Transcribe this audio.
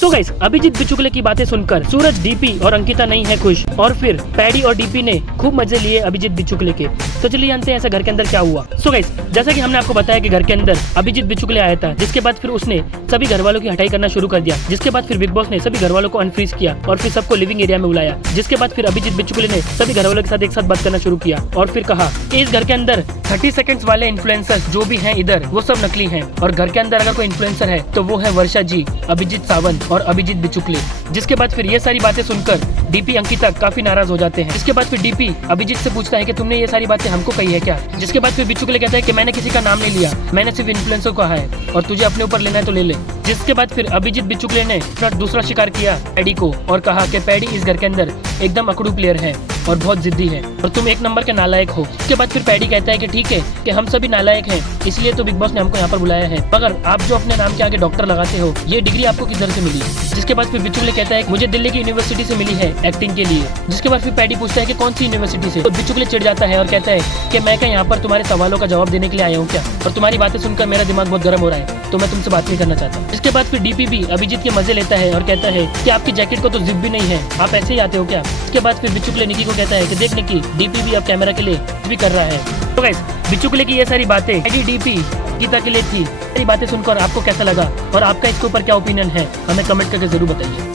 तो गाइस अभिजीत बिचुकले की बातें सुनकर सूरज, डीपी और अंकिता नहीं है खुश, और फिर पैडी और डीपी ने खूब मजे लिए अभिजीत बिचुकले के। तो चलिए जानते हैं ऐसा घर के अंदर क्या हुआ। सो गाइस जैसा कि हमने आपको बताया कि घर के अंदर अभिजीत बिचुकले आया था, जिसके बाद फिर उसने सभी घर वालों की हटाई करना शुरू कर दिया। जिसके बाद फिर बिग बॉस ने सभी घर वालों को अनफ्रीज किया और फिर सबको लिविंग एरिया में बुलाया। जिसके बाद फिर अभिजीत बिचुकले ने सभी घर वालों के साथ एक साथ बात करना शुरू किया और फिर कहा कि इस घर के अंदर 30 सेकंड्स वाले इन्फ्लुएंसर्स जो भी हैं इधर, वो सब नकली हैं, और घर के अंदर अगर कोई इन्फ्लुएंसर है तो वो है वर्षा जी, अभिजीत सावंत और अभिजीत बिचुकले। जिसके बाद फिर ये सारी बातें सुनकर डीपी, अंकिता काफी नाराज हो जाते हैं। जिसके बाद फिर डीपी अभिजीत से पूछता है कि तुमने ये सारी बातें हमको कही है क्या। जिसके बाद फिर बिचुकले कहता है कि मैंने किसी का नाम नहीं लिया, मैंने सिर्फ इन्फ्लुएंसर को कहा है और तुझे अपने ऊपर लेना है तो ले ले। जिसके बाद फिर अभिजीत बिचुकले ने अपना दूसरा शिकार किया पैडी को और कहा कि पैडी इस घर के अंदर एकदम अकड़ू प्लेयर है और बहुत जिद्दी है और तुम एक नंबर के नालायक हो। इसके बाद फिर पैडी कहता है कि ठीक है कि हम सभी नालायक हैं, इसलिए तो बिग बॉस ने हमको यहाँ पर बुलाया है, मगर आप जो अपने नाम के आगे डॉक्टर लगाते हो, ये डिग्री आपको किधर से मिली। जिसके बाद फिर बिचुकले कहता है मुझे दिल्ली की यूनिवर्सिटी से मिली है एक्टिंग के लिए। जिसके बाद फिर पैडी पूछता है कि कौन सी यूनिवर्सिटी से। तो बिचुकले चिढ़ जाता है और कहता है कि मैं क्या यहाँ पर तुम्हारे सवालों का जवाब देने के लिए आया हूँ क्या, और तुम्हारी बातें सुनकर मेरा दिमाग बहुत गर्म हो रहा है, तो मैं तुमसे बात नहीं करना चाहता। इसके बाद फिर डीपी भी अभिजीत के मजे लेता है और कहता है कि आपकी जैकेट को तो जिप भी नहीं है, आप ऐसे ही आते हो क्या। इसके बाद फिर बिचुकले निकी को कहता है कि देख निकी, डीपी भी अब कैमरा के लिए भी कर रहा है। तो गाइस बिचुकले की ये सारी बातें डीपी गीता के लिए थी। सारी बातें सुनकर आपको कैसा लगा और आपका इसके ऊपर क्या ओपिनियन है, हमें कमेंट करके जरूर बताइए।